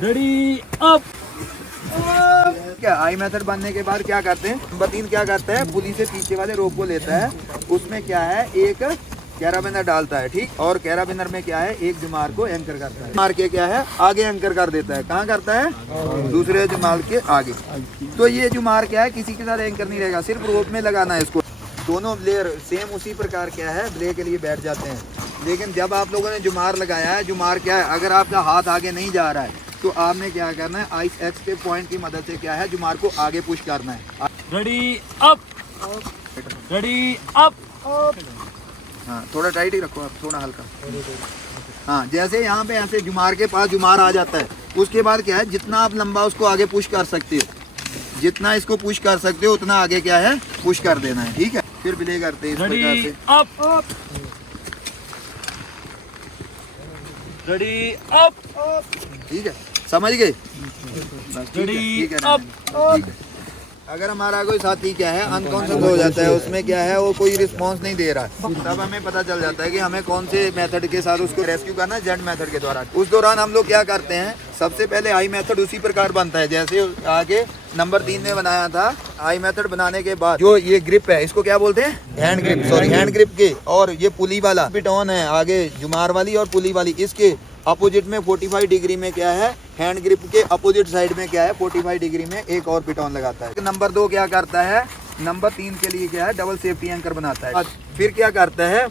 Ready up. क्या आई method बनने के बाद क्या करते हैं, नंबर 3 क्या करता है, पुली से पीछे वाले रोप को लेता है, उसमें क्या है एक कैराबिनर डालता है, ठीक, और कैराबिनर में क्या है एक जुमार को एंकर करता है, मार के क्या है आगे एंकर कर देता है। कहाँ करता है, दूसरे जुमार के आगे। तो ये जुमार क्या है किसी के साथ एंकर नहीं रहेगा, सिर्फ रोप में लगाना है इसको। दोनों लेयर सेम उसी प्रकार क्या है ब्ले के लिए बैठ जाते हैं। लेकिन जब आप लोगों ने जुमार लगाया है, जुमार क्या है, अगर आपका हाथ आगे नहीं जा रहा है तो आपने क्या करना है, आइस एक्स के पॉइंट की मदद से क्या है जुमार को आगे पुश करना है। Ready up, ready up. हाँ थोड़ा टाइट ही रखो आप, थोड़ा हल्का। हाँ जैसे यहाँ पे ऐसे जुमार के पास जुमार आ जाता है, उसके बाद क्या है जितना आप लंबा उसको आगे पुश कर सकते हो, जितना इसको पुश कर सकते हो उतना आगे क्या है पुश कर देना है, ठीक है। फिर प्ले करते हैं इस प्रकार से। अप, रेडी अप, ठीक है, समझ गए, रेडी अप। ठीक है। अगर हमारा कोई साथी क्या है अनकॉन्शियस हो जाता है, उसमें क्या है वो कोई रिस्पांस नहीं दे रहा है, तब हमें पता चल जाता है कि हमें कौन से मेथड के साथ उसको रेस्क्यू करना है, जेड मेथड के दौरान। उस दौरान हम लोग क्या करते हैं, सबसे पहले आई मेथड उसी प्रकार बनता है जैसे आगे नंबर 3 ने बनाया था। आई मेथड बनाने के बाद जो ये ग्रिप है इसको क्या बोलते हैं, hand grip, sorry hand grip के, और ये पुली वाला पिटॉन है आगे जुमार वाली और पुली वाली, इसके अपोजिट में 45 डिग्री में क्या है, हैंड ग्रिप के अपोजिट साइड में क्या है 45 डिग्री में एक और पिटॉन लगाता है। नंबर 2 क्या करता है, नंबर 3 के लिए क्या है डबल सेफ्टी एंकर बनाता है। फिर क्या करता है,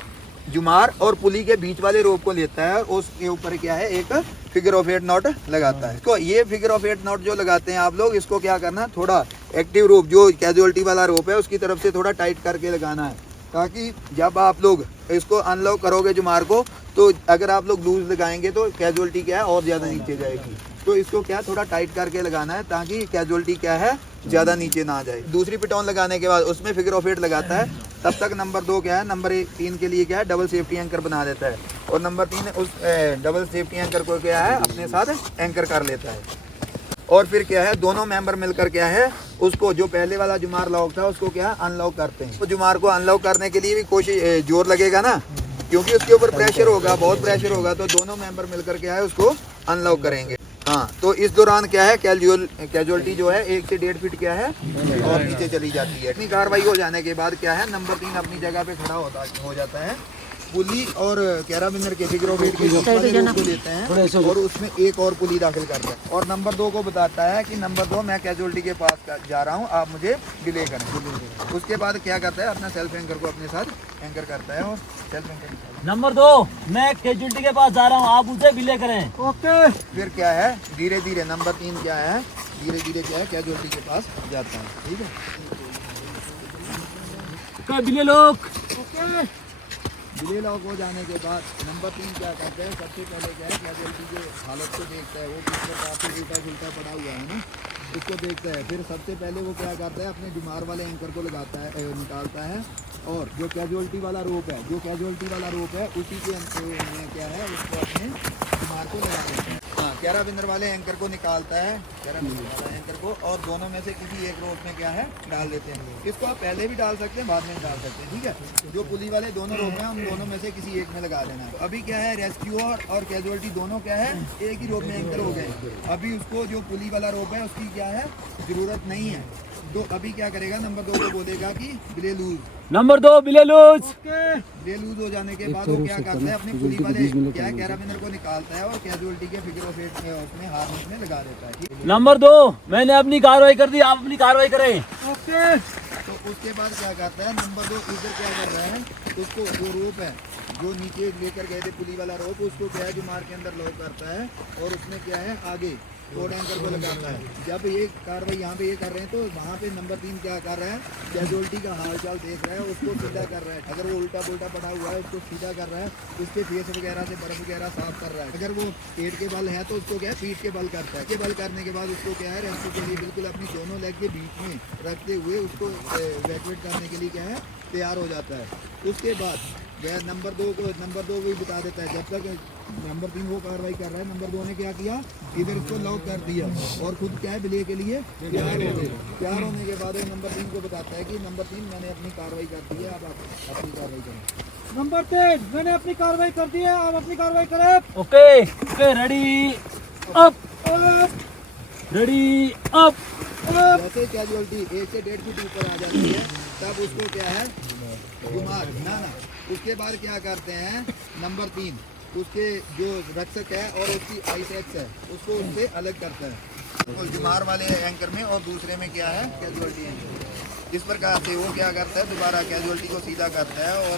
जुमार और पुली के बीच वाले रोप को लेता है और उसके ऊपर क्या है एक फिगर ऑफ 8 नॉट लगाता है। इसको ये फिगर ऑफ 8 नॉट जो लगाते हैं आप लोग, इसको क्या करना है, थोड़ा एक्टिव रोप जो कैजुअलिटी वाला रोप है उसकी तरफ से थोड़ा टाइट करके लगाना है, ताकि जब आप लोग इसको अनलॉक करोगे जुमार को, तो अगर आप लोग लूज लगाएंगे तो कैजुअलिटी क्या है और ज़्यादा नीचे जाएगी। तो इसको क्या थोड़ा टाइट करके लगाना है ताकि कैजुअलिटी क्या है ज़्यादा नीचे ना जाए। दूसरी पिटॉन लगाने के बाद उसमें फिगर ऑफ 8 लगाता है, तब तक नंबर 2 क्या है, नंबर 3 के लिए क्या है डबल सेफ्टी एंकर बना देता है, और नंबर 3 उस डबल सेफ्टी एंकर को क्या है अपने साथ एंकर कर लेता है। और फिर क्या है दोनों मेंबर मिलकर क्या है उसको, जो पहले वाला जुमार लॉक था उसको क्या अनलॉक करते हैं। तो जुमार को अनलॉक करने के लिए भी कोशिश जोर लगेगा ना, क्योंकि उसके ऊपर प्रेशर होगा, बहुत प्रेशर होगा, तो दोनों मेंबर मिलकर क्या है उसको अनलॉक करेंगे। हाँ तो इस दौरान क्या है कैजुअलिटी जो है 1 से 1.5 फीट क्या है और नीचे चली जाती है। इतनी कार्रवाई हो जाने के बाद क्या है नंबर 3 अपनी जगह पे खड़ा हो जाता है। पुली और कैराबिनर के फिगर ऑफ 8 के बीच वाले रोप को लेते हैं और उसमें एक और पुली दाखिल करता है, और नंबर 2 को बताता है कि नंबर 2 मैं कैजुअलिटी के पास जा रहा हूँ, आप मुझे डिले करें। उसके बाद क्या करता है अपना सेल्फ एंकर को अपने साथ एंकर करता है और सेल्फ एंकर। नंबर 2 मैं कैजुअलिटी के पास जा रहा हूँ, आप मुझे बिले करें। ओके। फिर क्या है धीरे धीरे नंबर 3 क्या है धीरे धीरे क्या है कैजुअलिटी के पास जाता है, ठीक है। बिले लोग डिले लॉक हो जाने के बाद नंबर 3 क्या करते हैं, सबसे पहले क्या है कैजुअलिटी के हालत को देखता है, वो किस प्रकार से उल्टा सुल्टा पड़ा हुआ है ना, उसको देखता है। फिर सबसे पहले वो क्या करता है अपने जुमार वाले एंकर को लगाता है, निकालता है, और जो कैजुअलिटी वाला रोप है उसी के में क्या है उसको अपने जुमार को लगा देता है। हाँ कैराबिनर वाले एंकर को निकालता है, कैराबिनर वाला एंकर को, और दोनों में से किसी एक रोप में क्या है डाल देते हैं। इसको आप पहले भी डाल सकते हैं, बाद में डाल सकते हैं, ठीक है। जो पुली वाले दोनों रोप हैं उन दोनों में से किसी एक में लगा देना है। तो अभी क्या है रेस्क्यूअर और कैजुअलिटी दोनों क्या है एक ही रोप में एंकर हो गए। अभी उसको जो पुली वाला रोप है उसकी क्या है जरूरत नहीं है, तो अभी क्या करेगा नंबर 2 को बोलेगा कि बिले लूज। नंबर 2 बिले लूज। बिले लूज हो जाने के बाद वो क्या करता है अपने पुली वाले क्या है कैराबिनर को निकालता है और कैजुअलिटी के फिगर ऑफ 8 उसमें हार्नेस में लगा देता है, ठीक है। नंबर 2 मैंने अपनी कार्रवाई कर दी, आप अपनी कार्रवाई करें। ओके। तो उसके बाद क्या करता है नंबर 2 इधर क्या कर रहा है, उसको जो रोप है जो नीचे लेकर गए थे पुली वाला रोप, उसको क्या है जुमार के अंदर लॉक करता है और उसमें क्या है आगे कोड एंकर को लगाता है। जब ये कार्रवाई यहाँ पे ये कर रहे हैं तो वहाँ पे नंबर 3 क्या कर रहा है कैजुअलिटी का हाल चाल देख रहा है, उसको सीधा कर रहा है। अगर वो उल्टा पुल्टा पड़ा हुआ है उसको सीधा कर रहा है, उसके फेस वगैरह से बर्फ वगैरह साफ कर रहा है। अगर वो पेट के बल है तो उसको क्या है पीठ के बल करता है। के बल करने के बाद उसको क्या है रेस्क्यू के लिए बिल्कुल अपनी दोनों लेग के बीच में रखते हुए उसको इवैक्यूएट करने के लिए क्या है तैयार हो जाता है। उसके बाद वह नंबर 2 को भी बता देता है। जब तक नंबर 3 वो कार्रवाई कर रहा है, नंबर 2 ने क्या किया इधर इसको लॉक कर दिया और खुद क्या है बिले के लिए तैयार हो गए। तैयार होने के बाद वो नंबर 3 को बताता है कि नंबर 3 मैंने अपनी कार्रवाई कर दी है, आप अपनी कार्रवाई करें। नंबर 3 मैंने अपनी कार्रवाई कर दी है, आप अपनी कार्रवाई करें। Okay ready up. Ready up. जैसे कैजुअलिटी 1 से 1.5 फीट ऊपर आ जाती है तब उसको क्या है घुमा ना उसके बाद क्या करते हैं नंबर 3 उसके जो रक्षक है और उसकी आइसेक्स है उसको उससे अलग करता है उस जुमार वाले एंकर में और दूसरे में क्या है कैजुअलिटी एंकर। इस प्रकार से वो क्या करता है दोबारा कैजुअलिटी को सीधा करता है और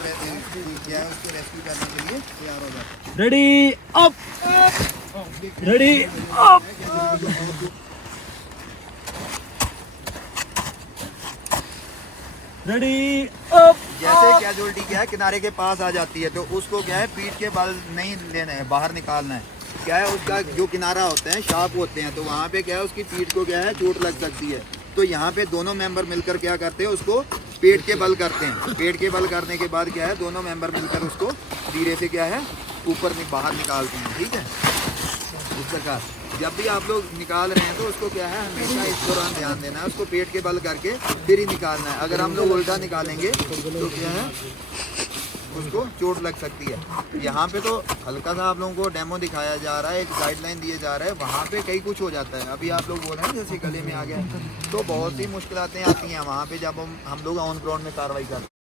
क्या है उसको रेस्क्यू करने के लिए तैयार हो जाता है। Ready up. Ready up. Ready up. जैसे कैजुअलिटी क्या है किनारे के पास आ जाती है तो उसको क्या है पीठ के बल नहीं लेना है बाहर निकालना है। क्या है उसका जो किनारा होते हैं शार्प होते हैं तो वहाँ पे क्या है उसकी पीठ को क्या है चोट लग सकती है। तो यहाँ पे दोनों मेंबर मिलकर क्या करते हैं उसको पेट के बल करते हैं। पेट के बल करने के बाद क्या है दोनों मेंबर मिलकर उसको धीरे से क्या है ऊपर बाहर निकालते हैं। ठीक है इस प्रकार जब भी आप लोग निकाल रहे हैं तो उसको क्या है हमेशा इस दौरान ध्यान देना है उसको पेट के बल करके फिर ही निकालना है। अगर हम लोग उल्टा निकालेंगे तो क्या है उसको चोट लग सकती है। यहाँ पे तो हल्का सा आप लोगों को डेमो दिखाया जा रहा है एक गाइडलाइन दिए जा रहा है वहाँ पे कई कुछ हो जाता है। अभी आप लोग बोल रहे हैं जैसे गले में आ गया तो बहुत सी मुश्किलातें आती हैं वहाँ पे जब हम लोग ऑन ग्राउंड में कार्रवाई करते हैं।